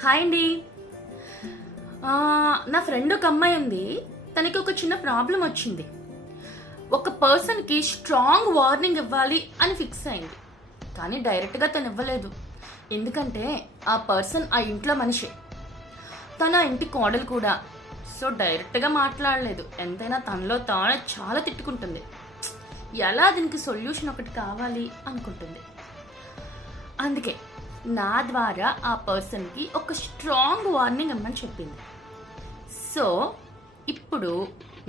Hi అండి. నా friend ఒక అమ్మాయి ఉంది. తనకి ఒక చిన్న ప్రాబ్లం వచ్చింది. ఒక పర్సన్కి స్ట్రాంగ్ వార్నింగ్ ఇవ్వాలి అని ఫిక్స్ అయింది. కానీ డైరెక్ట్గా తను ఇవ్వలేదు. ఎందుకంటే ఆ పర్సన్ ఆ ఇంట్లో మనిషి, తన ఇంటి కోడలు కూడా. సో డైరెక్ట్గా మాట్లాడలేదు. ఎంతైనా తనలో తాను చాలా తిట్టుకుంటుంది. ఎలా దీనికి సొల్యూషన్ ఒకటి కావాలి అనుకుంటుంది. అందుకే నా ద్వారా ఆ పర్సన్కి ఒక స్ట్రాంగ్ వార్నింగ్ ఇమ్మని చెప్పింది. సో ఇప్పుడు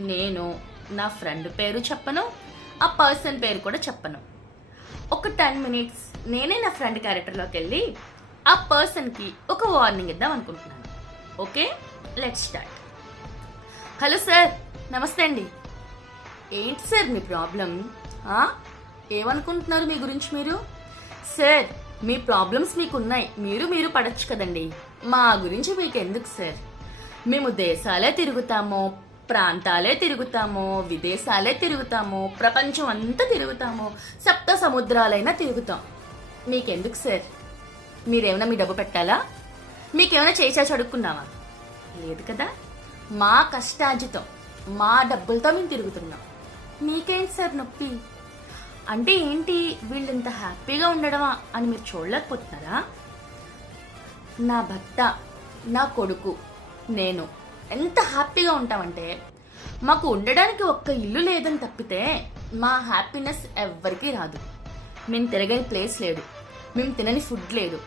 నేను నా ఫ్రెండ్ పేరు చెప్పను, ఆ పర్సన్ పేరు కూడా చెప్పను. ఒక 10 minutes నేనే నా ఫ్రెండ్ క్యారెక్టర్లోకి వెళ్ళి ఆ పర్సన్కి ఒక వార్నింగ్ ఇద్దాం అనుకుంటున్నాను. Okay, let's start. Hello sir, నమస్తే అండి. ఏంటి సార్ మీ ప్రాబ్లం? ఏమనుకుంటున్నారు మీ గురించి మీరు? సార్, మీ ప్రాబ్లమ్స్ మీకున్నాయి, మీరు పడచ్చు కదండి. మా గురించి మీకు ఎందుకు సార్? మేము దేశాలే తిరుగుతాము, ప్రాంతాలే తిరుగుతాము, విదేశాలే తిరుగుతాము, ప్రపంచం అంతా తిరుగుతాము, సప్త సముద్రాలైనా తిరుగుతాం. మీకెందుకు సార్? మీరేమైనా మీ డబ్బు పెట్టాలా? మీకేమైనా చేసాచి అడుక్కున్నావా? లేదు కదా. మా కష్టార్జితం, మా డబ్బులతో మేము తిరుగుతున్నాం. మీకేంటి సార్ నొప్పి? అంటే ఏంటి, వీళ్ళు ఇంత హ్యాపీగా ఉండడమా అని మీరు చూడలేకపోతున్నారా? నా భర్త, నా కొడుకు, నేను ఎంత హ్యాపీగా ఉంటామంటే, మాకు ఉండడానికి ఒక్క ఇల్లు లేదని తప్పితే మా హ్యాపీనెస్ ఎవ్వరికీ రాదు. మేము తిరగని ప్లేస్ లేదు, మేము తినని ఫుడ్ లేదు,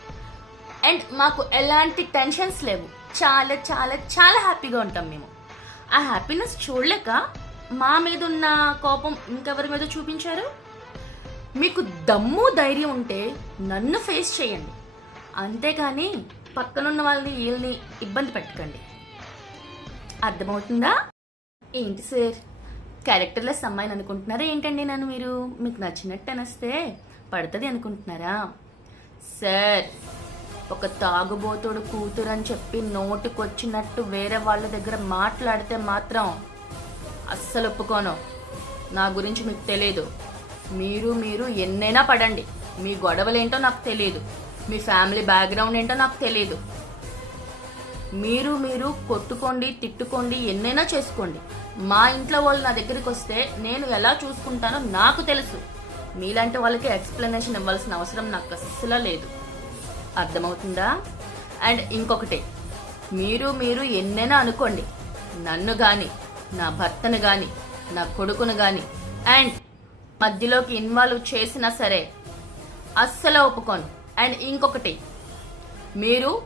అండ్ మాకు ఎలాంటి టెన్షన్స్ లేవు. చాలా చాలా చాలా హ్యాపీగా ఉంటాం మేము. ఆ హ్యాపీనెస్ చూడలేక మా మీద ఉన్న కోపం ఇంకెవరి మీద చూపించారు? మీకు దమ్ము ధైర్యం ఉంటే నన్ను ఫేస్ చేయండి, అంతేకాని పక్కనున్న వాళ్ళని వీళ్ళని ఇబ్బంది పెట్టకండి. అర్థమవుతుందా? ఏంటి సార్, క్యారెక్టర్లెస్ అమ్మాయిని అనుకుంటున్నారా ఏంటండి నన్ను మీరు? మీకు నచ్చినట్టు అనిస్తే పడుతుంది అనుకుంటున్నారా? సార్, ఒక తాగుబోతుడు కూతురు అని చెప్పి నోటికొచ్చినట్టు వేరే వాళ్ళ దగ్గర మాట్లాడితే మాత్రం అస్సలు ఒప్పుకోను. నా గురించి మీకు తెలియదు. మీరు ఎన్నైనా పడండి, మీ గొడవలేంటో నాకు తెలియదు, మీ ఫ్యామిలీ బ్యాక్గ్రౌండ్ ఏంటో నాకు తెలియదు. మీరు కొట్టుకోండి, తిట్టుకోండి, ఎన్నైనా చేసుకోండి. మా ఇంట్లో వాళ్ళు నా దగ్గరికి వస్తే నేను ఎలా చూసుకుంటానో నాకు తెలుసు. మీలాంటి వాళ్ళకి ఎక్స్ప్లెనేషన్ ఇవ్వాల్సిన అవసరం నాకు అస్సలు లేదు. అర్థమవుతుందా? అండ్ ఇంకొకటి, మీరు ఎన్నైనా అనుకోండి, నన్ను కానీ, నా భర్తను కానీ, నా కొడుకును కానీ అండ్ మధ్యలోకి ఇన్వాల్వ్ చేసినా సరే అస్సలు ఒప్పుకోను. అండ్ ఇంకొకటి, మీరు